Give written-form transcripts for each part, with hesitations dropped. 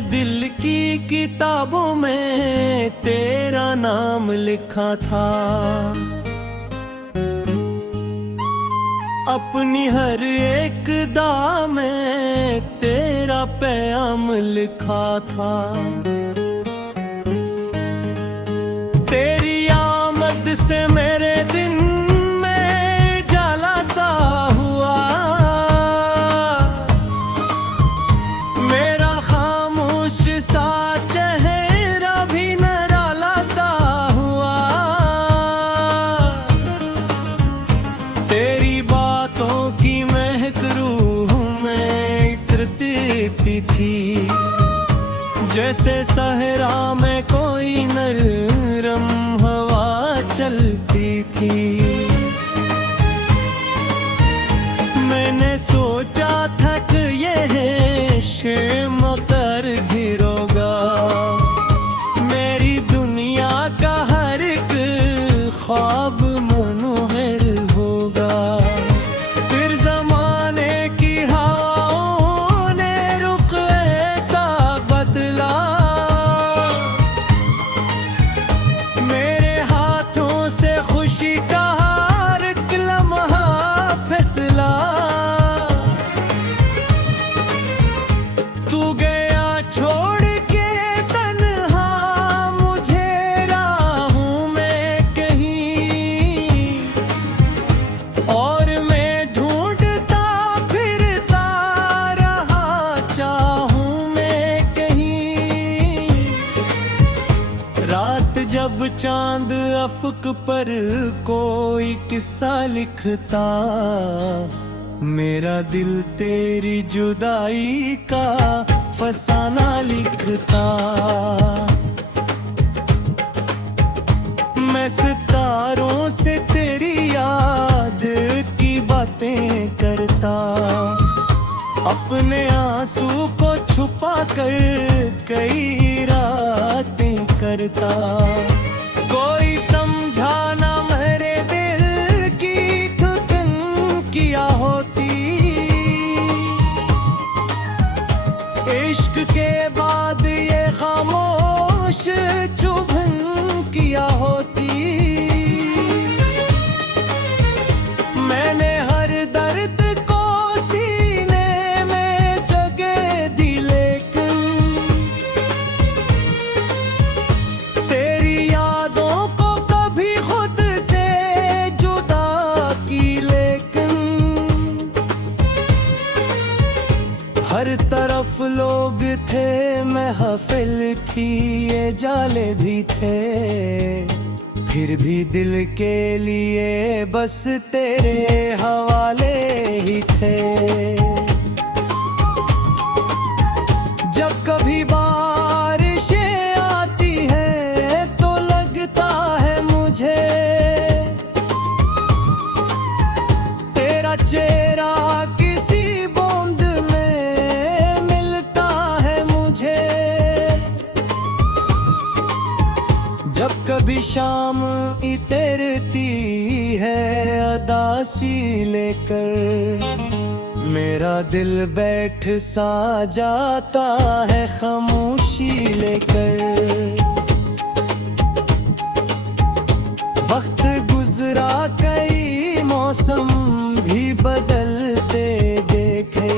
दिल की किताबों में तेरा नाम लिखा था। अपनी हर एक दा में तेरा पैगाम लिखा था। तेरी आमद से मेरे दिन में जाला सा हुआ। मेरा खामोश सा चेहरा भी निराला सा हुआ। तेरी बातों की महक रूह में इतरती थी, जैसे सहरा में कोई नरम हवा चलती थी। मैंने सोचा था कि ये शेम कर घिरोगा, मेरी दुनिया का हर एक ख्वाब मनोहर होगा। फिर जमाने की हवाओं ने रुख ऐसा बदला, मेरे हाथों से खुशी का हर एक लम्हा फिसला। तू गया छोड़ के तन्हा मुझे राहों में कहीं, और मैं ढूंढता फिरता रहा चाहूं मैं कहीं। रात जब चांद अफक पर कोई किस्सा लिखता, मेरा दिल तेरी जुदाई का फसाना लिखता। मैं सितारों से तेरी याद की बातें करता, अपने आंसू को छुपा कर कई रातें करता। कोई समझा ना मेरे दिल की धुन किया होती, इश्क के बाद ये खामोश चुभन किया होती। मैंने हर दर्द को सीने में जगह दी, लेकिन तेरी यादों को कभी खुद से जुदा की। लेकिन हर तरफ लोग थे, महफिल थी, ये जाले भी थे, फिर भी दिल के लिए बस तेरे हवाले ही थे। जब कभी बारिशें आती है तो लगता है मुझे तेरा चेहरा किसी बूंद में मिलता है मुझे। जब कभी शाम इतरती है अदासी लेकर, मेरा दिल बैठ सा जाता है खामोशी लेकर। वक्त गुजरा कई मौसम भी बदलते देखे,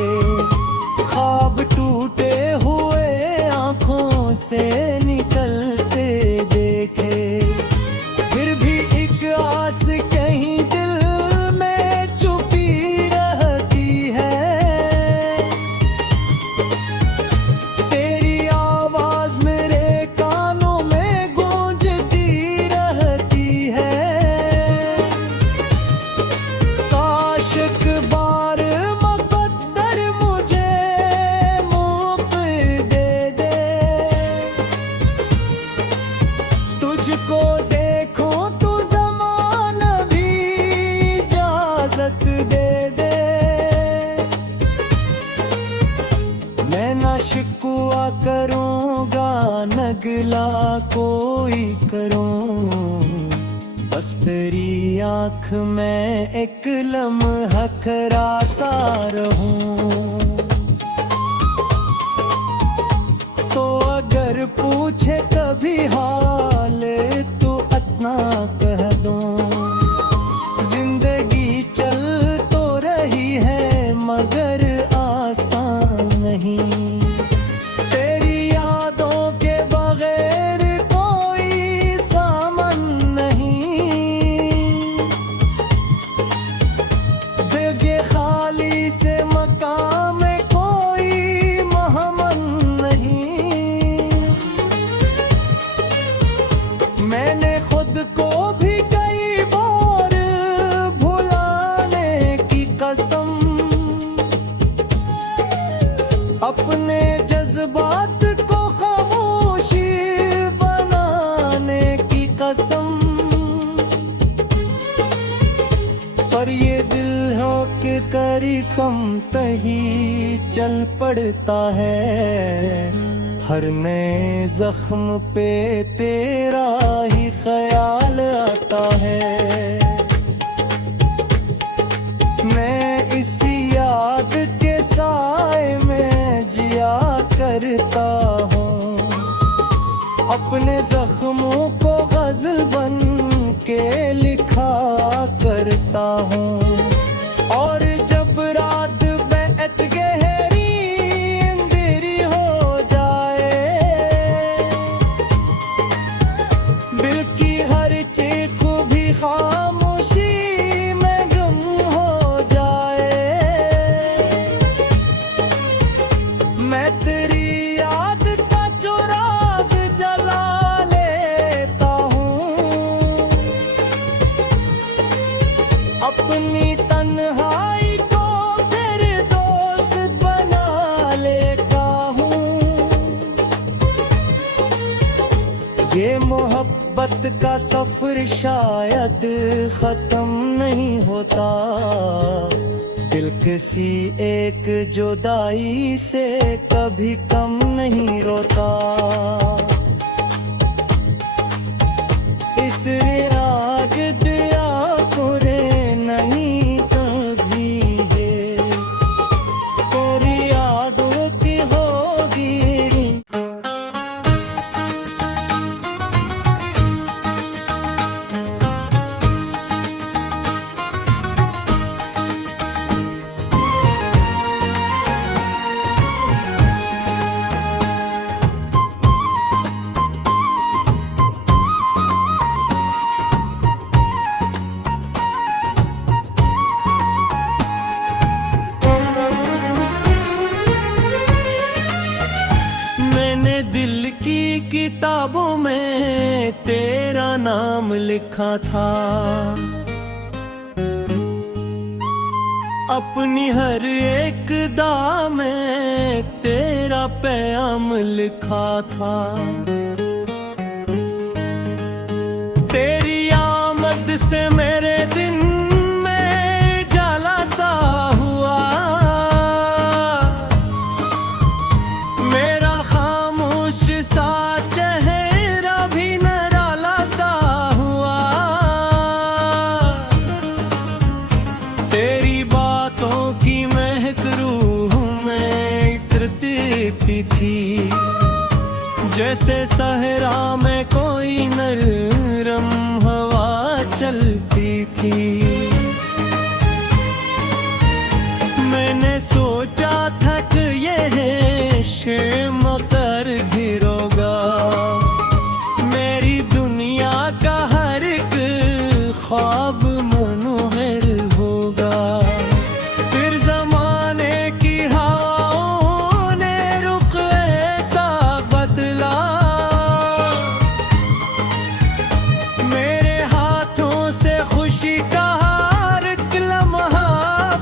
ख्वाब टूटे हुए आंखों से निकलते देखे। फिर भी एक आस कहीं दिल में छुपी रहती है, तेरी आवाज मेरे कानों में गूंजती रहती है। काश एक बार मुक़द्दर मुझे मौक़ दे दे, तुझको देखूं तू ज़माना भी इजाज़त दे दे। मैं ना शिकवा करूँगा न गिला कोई करूँ, बस तेरी आँख में एक लम्हा खरा सा रहूं। पूछे कभी हाल तो इतना कह दूं, जिंदगी चल तो रही है मगर आसान नहीं, तेरी यादों के बगैर कोई सामान नहीं, जगह खाली से मकाम में कोई महमन नहीं। मैंने खुद को भी कई बार भुलाने की कसम, अपने जज्बात को खामोशी बनाने की कसम, पर ये दिल हो के करी समत ही चल पड़ता है, हर नए जख्म पे तेरा ही ख्याल आता है। मैं इसी याद के साए में जिया करता हूँ, अपने जख्मों को गजल बन के लिखा करता हूँ, और जब रात बैठ गहरी अंधेरी हो जाए, दिल की हर चीख भी खामोशी में गुम हो जाए, मैं तेरी याद का चिराग जला लेता हूँ, अपनी तन्हाई को फिर दोस्त बना लेता हूँ। ये मोहब्बत का सफर शायद खत्म नहीं होता, दिल किसी एक जुदाई से कभी कम नहीं रोता, इस राग दिया पूरे नहीं कभी है, तेरी यादों की होगी। मैंने दिल की किताबों में तेरा नाम लिखा था, अपनी हर एक दा में तेरा पैगाम लिखा था, तेरी आमद से मेरे दिन में जाला सा हुआ, मेरा खामोश सा चेहरा भी निराला सा हुआ, तेरी बातों की महक रूह में इतरती थी, जैसे सहरा में कोई नरम हवा चलती थी। मैंने सोचा था कि ये शेम कर घिरोगा, मेरी दुनिया का हर एक ख्वाब मनोहर होगा, फिर जमाने की हवाओं ने रुख ऐसा बदला, मेरे हाथों से खुशी का हर एक लम्हा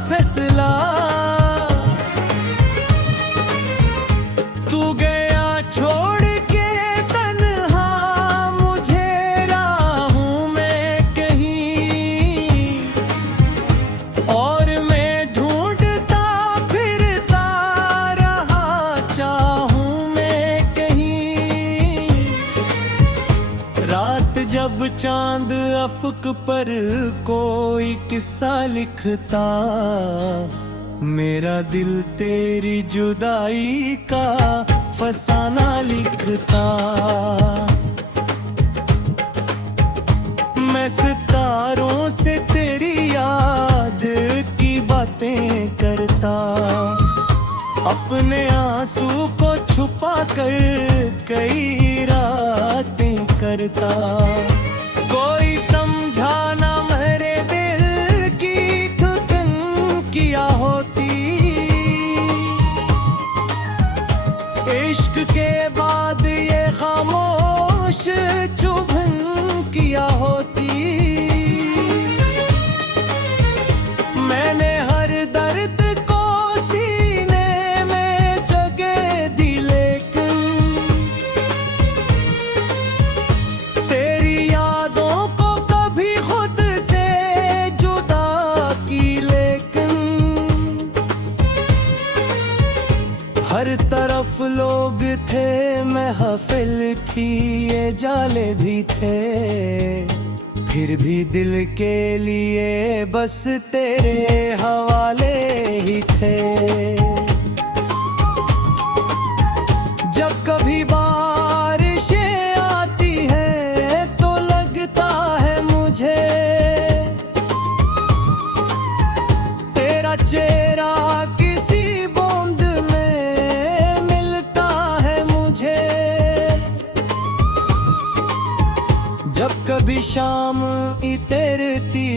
फैसला, तू गया छोड़ के तन्हा मुझे राहों में कहीं, और मैं ढूंढता फिरता रहा चाहूं मैं कहीं। रात जब चांद अफक पर कोई किस्सा लिखता, मेरा दिल तेरी जुदाई का फसाना लिखता। करता। मैं सितारों से तेरी याद की बातें करता, अपने आंसू को छुपा कर कई रातें करता। कोई समझा ना मेरे दिल की धुन किया होती, इश्क के बाद ये खामोश चुभन किया होती। मैंने हर दर्द को सीने में जगह दी, लेकिन तेरी यादों को कभी खुद से जुदा की। लेकिन हर तरफ लोग थे, महफिल थी, ये जाले भी थे, फिर भी दिल के लिए बस तेरे हवाले ही थे। जब कभी बारिशें आती हैं तो लगता है मुझे तेरा चेहरा किसी बूंद में मिलता है मुझे। जब कभी शाम इतरती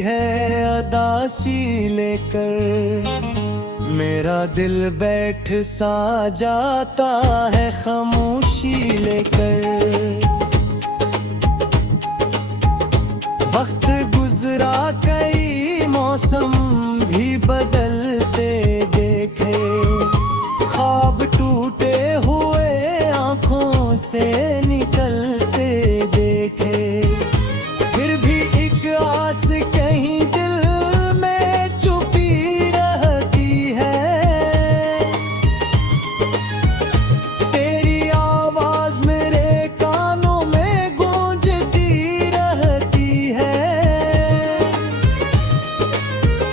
है अदासी लेकर, मेरा दिल बैठ सा जाता है खामोशी लेकर। वक्त गुजरा, कई मौसम भी बदलते देखे, ख्वाब टूटे हुए आंखों से निकलते देखे, फिर भी एक आस कहीं दिल में छुपी रहती है। तेरी आवाज मेरे कानों में गूंजती रहती है।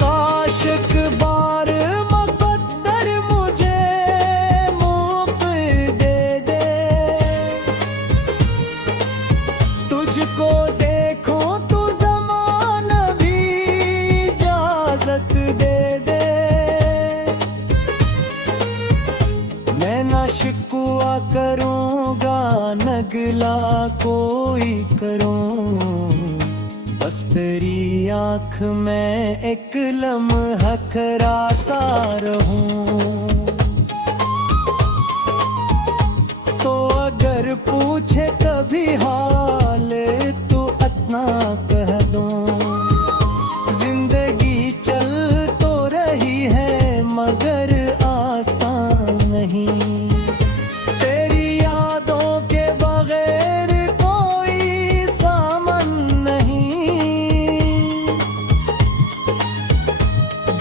काश एक बार मुक़द्दर मुझे मौक़ दे दे, तुझको देखो तू ज़माना भी इजाज़त दे दे। मैं ना शिकवा करूँगा, न गिला कोई करूँ, बस तेरी आँख में एक लम्हा खरा सा रहूँ। तो अगर पूछे कभी हाल तो इतना कह दूं, जिंदगी चल तो रही है मगर आसान नहीं। तेरी यादों के बगैर कोई सामान नहीं,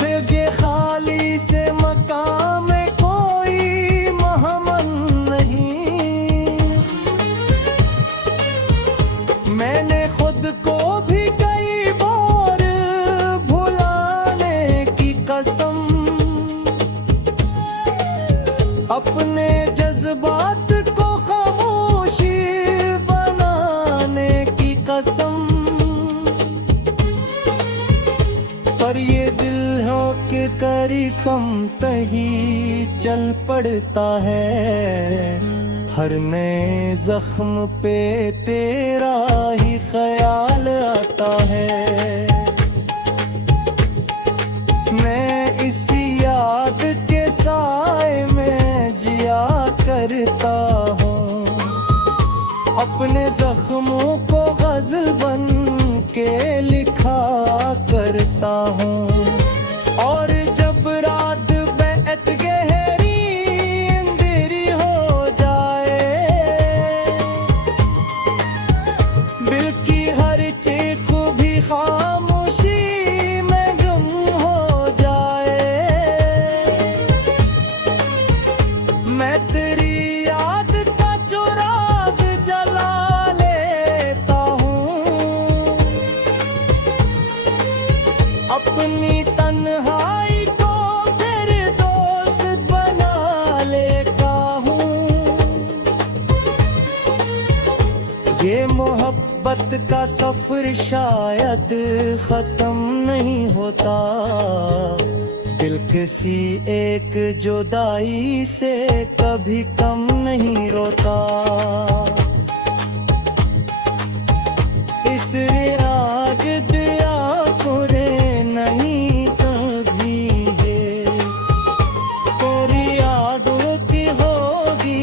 जगह खाली से मकाम में कोई महमन नहीं। मैंने खुद को भी कई बार भुलाने की कसम, अपने जज्बात को खामोशी बनाने की कसम। पर ये दिल हो के करी समत ही चल पड़ता है, हर नए जख्म पे तेरा ही ख्याल आता है। मैं इसी याद के साए में जिया करता हूँ, अपने जख्मों को गजल बन के लिखा करता हूँ। और जब रात बैठ गहरी अंधेरी हो जाए, दिल की हर चीख भी खामोशी में गुम हो जाए, मैं तेरी याद का चिराग जला लेता हूँ। अपनी तन्हाई को मोहब्बत का सफर शायद खत्म नहीं होता, दिल किसी एक जुदाई से कभी कम नहीं रोता। इस राग दिया पूरे नहीं कभी है, तेरी यादों की होगी।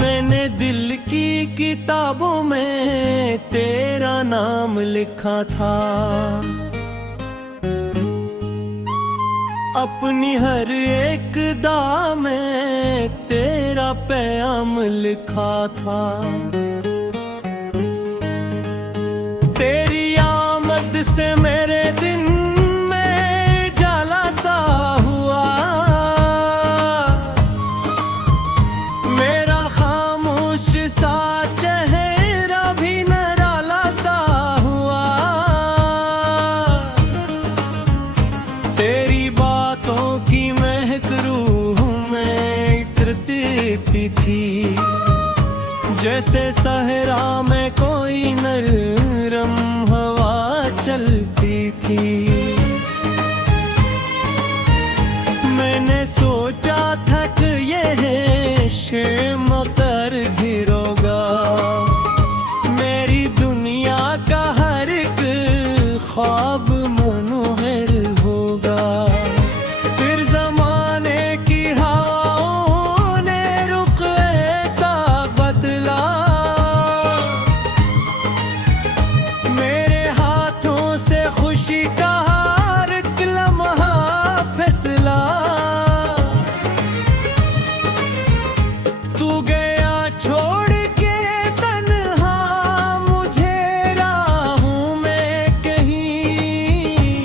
मैंने दिल की किताबों में तेरा नाम लिखा था, अपनी हर एक दा में तेरा पैगाम लिखा था। तेरी आमद से मेरे दिन में जाला सा हुआ, मेरा खामोश सा चेहरा भी निराला सा हुआ। तेरी बातों की महक रूह में इतरती थी, जैसे सहरा में कोई नरम हवा चलती थी। मैंने सोचा था कि ये शेम कर घिरोगा, मेरी दुनिया का हर एक ख्वाब मनोहर होगा। फिर जमाने की हवाओं ने रुख ऐसा बदला, मेरे हाथों से खुशी का हर एक लम्हा फिसला। तू गया छोड़ के तन्हा मुझे राहों में कहीं,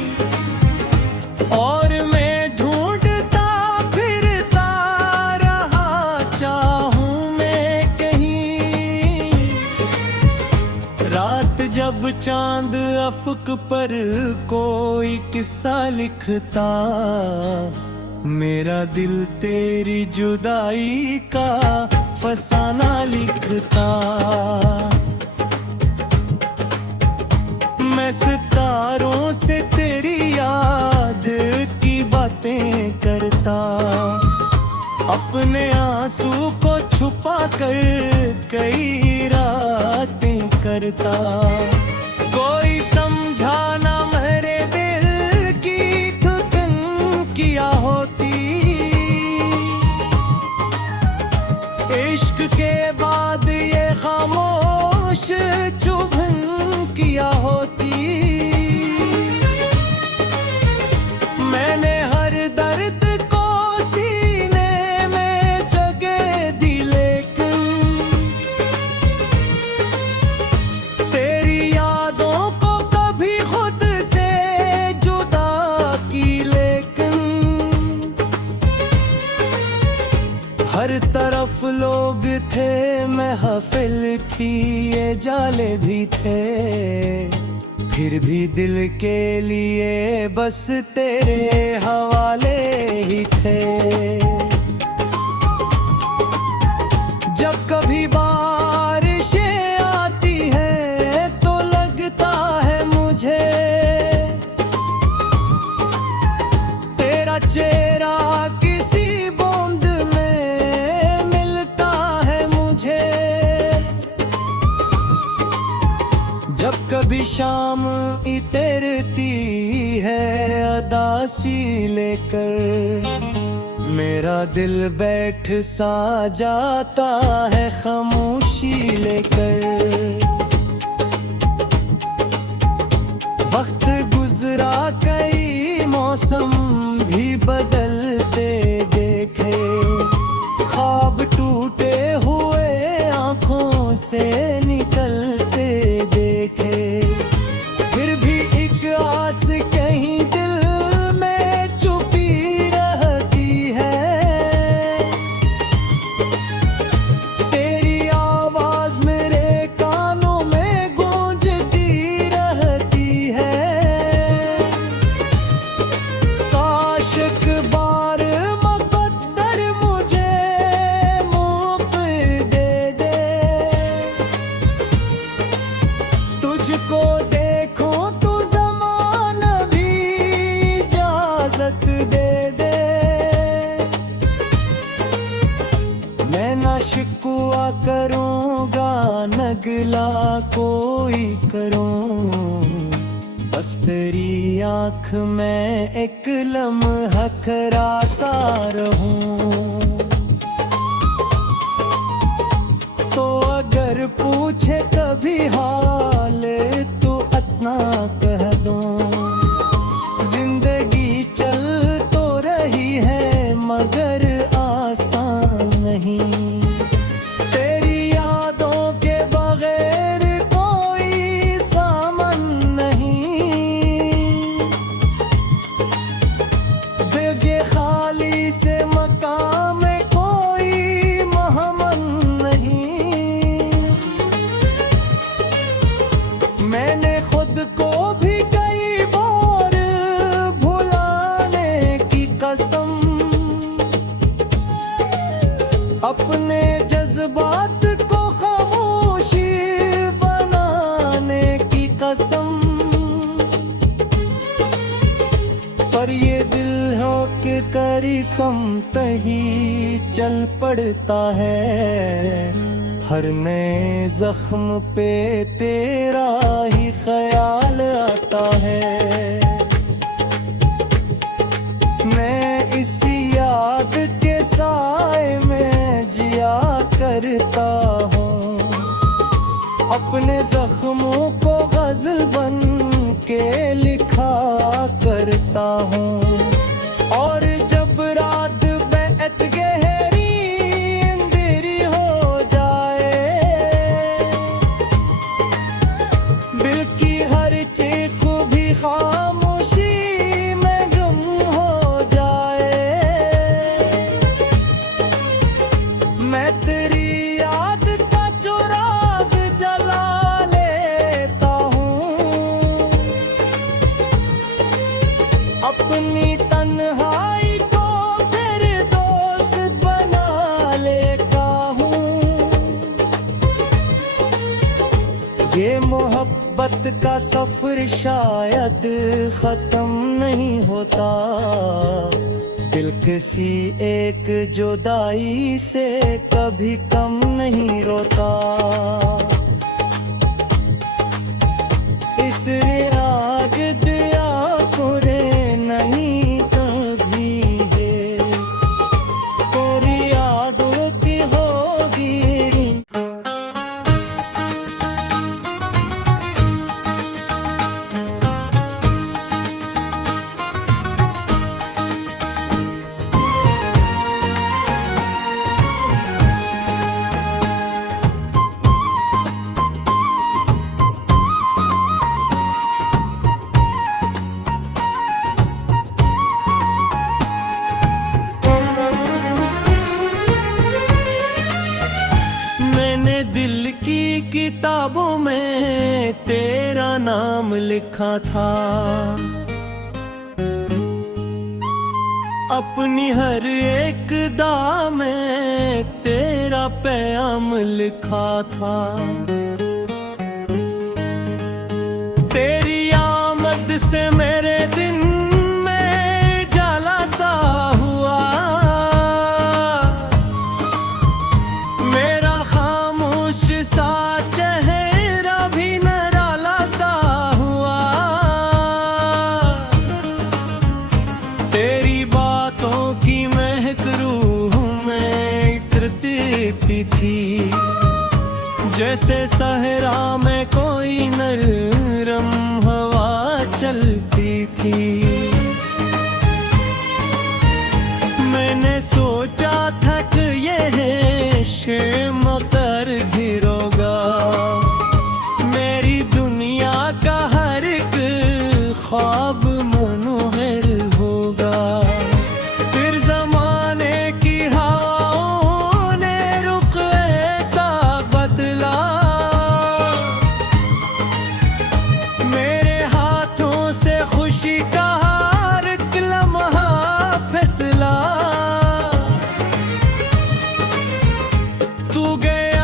और मैं ढूंढता फिरता रहा चाहूं मैं कहीं। रात जब चांद अफक पर कोई किस्सा लिखता, मेरा दिल तेरी जुदाई का फसाना लिखता। मैं सितारों से तेरी याद की बातें करता, अपने आंसू को छुपा कर कई रातें करता। कोई समझा ना मेरे दिल की धुन किया होती, इश्क के बाद ये खामोश चुभन किया होती। मैंने हर दर्द को सीने में जगह दी, लेकिन तेरी यादों को कभी खुद से जुदा की। लेकिन हर तरफ लोग थे, महफिल थी, ये जाले भी थे, फिर भी दिल के लिए बस तेरे हवाले ही थे। जब कभी बारिशें आती है तो लगता है मुझे तेरा चेहरा किसी बूंद में मिलता है मुझे। जब कभी शाम इतरती है अदासी लेकर, मेरा दिल बैठ सा जाता है खामोशी लेकर। वक्त गुजरा कई मौसम भी बदलते देखे, ख्वाब टूटे हुए आंखों से निकलते शिकवा करूँगा नगला कोई करूँ, बस तेरी आँख में एक लम्हा खरा सा रहूं। तो अगर पूछे कभी हाल तो इतना कह दूं, जिंदगी चल तो रही है मगर आसान नहीं। तेरी यादों के बगैर कोई सामान नहीं। दिल के खाली से मकाम में कोई महमन नहीं। मैंने खुद को भी कई बार भुलाने की कसम, अपने जज्बात को खामोशी बनाने की कसम। पर ये दिल हो के करी समत ही चल पड़ता है, हर नए जख्म पे तेरा ही ख्याल आता है। मैं इसी याद के साए में जिया करता हूँ, अपने जख्मों को गजल बन के लिखा करता हूँ। और जब रात बैठ गहरी अंधेरी हो जाए, दिल की हर चीख भी खामोशी में गुम हो जाए, मैं तेरी याद का चिराग जला लेता हूँ। अपनी तन्हाई को फिर दोस्त बना लेता हूँ। ये मोहब्बत का सफर शायद खत्म नहीं होता, दिल किसी एक जुदाई से कभी कम नहीं रोता। इस राग दिया पूरे नहीं कभी है, तेरी यादों की होगी। मैंने दिल की किताबों में तेरा नाम लिखा था, अपनी हर एक दा में तेरा पैगाम लिखा था। तेरी आमद से मेरे दिन में जाला सा हुआ, मेरा खामोश सा चेहरा भी निराला सा हुआ। तेरी बातों की महक रूह में इतरती थी, जैसे सहरा में कोई नरम हवा चलती थी। मैंने सोचा था कि ये शेम कर घिरोगा, मेरी दुनिया का हर एक ख्वाब मनोहर होगा। फिर जमाने की हवाओं ने रुख ऐसा बदला, मेरे हाथों से खुशी का हर एक लम्हा फिसला। तू गया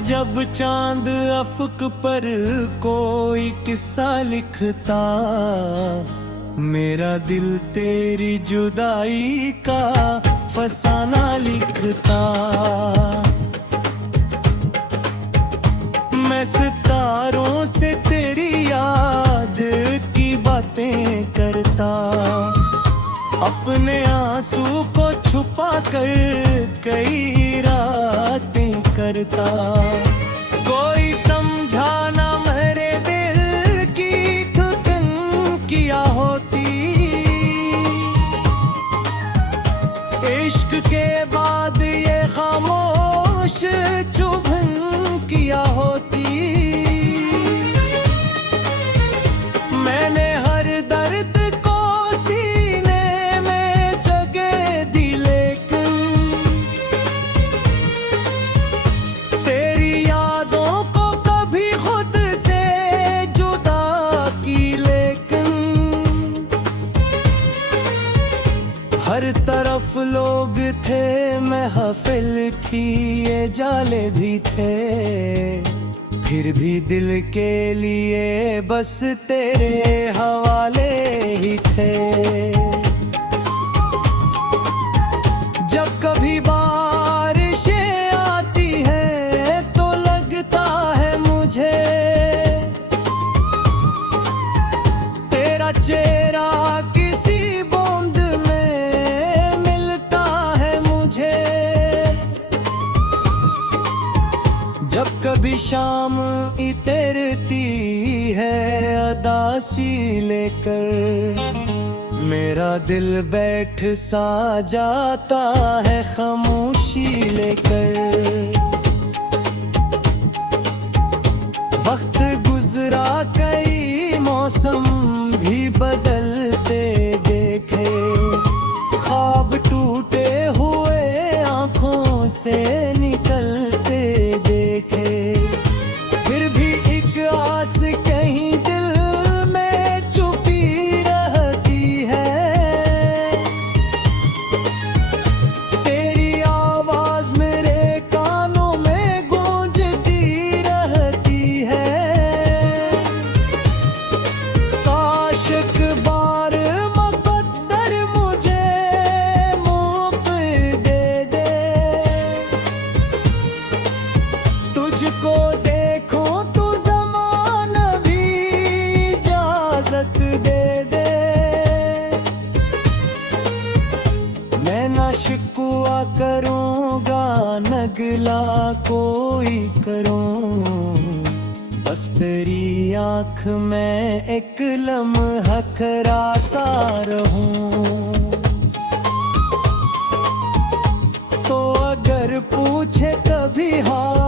जब चांद अफक पर कोई किस्सा लिखता, मेरा दिल तेरी जुदाई का फसाना लिखता। मैं सितारों से तेरी याद की बातें करता, अपने आंसू को छुपा कर कई रातें करता। कोई समझा ना मेरे दिल की धड़कन किया होती, इश्क के बाद ये खामोश चुभन किया होती। मैंने हर दर्द को सीने में जगह दी, लेकिन तेरी यादों को कभी खुद से जुदा की। लेकिन हर तरफ लोग थे, महफिल थी, ये जाले भी थे, फिर भी दिल के लिए बस तेरे हवाले ही थे। जब कभी बारिशें आती हैं तो लगता है मुझे तेरा चेहरा किसी बूंद में मिलता है मुझे। जब कभी शाम इतरती है अदासी लेकर, मेरा दिल बैठ सा जाता है खामोशी लेकर। वक्त गुजरा, कई मौसम भी बदलते देखे, ख्वाब टूटे हुए आंखों से निकलते देखे। फिर भी एक आस कहीं दिल में छुपी रहती है, तेरी आवाज मेरे कानों में गूंजती रहती है। काश एक बार मुक़द्दर मुझे मौक़ दे दे, तुझको देखूं तू ज़माना भी इजाज़त दे दे। मैं ना शिकवा करूँगा, न गिला कोई करूँ, बस तेरी आँख में एक लम्हा खरा सा रहूं। तो अगर पूछे कभी हाल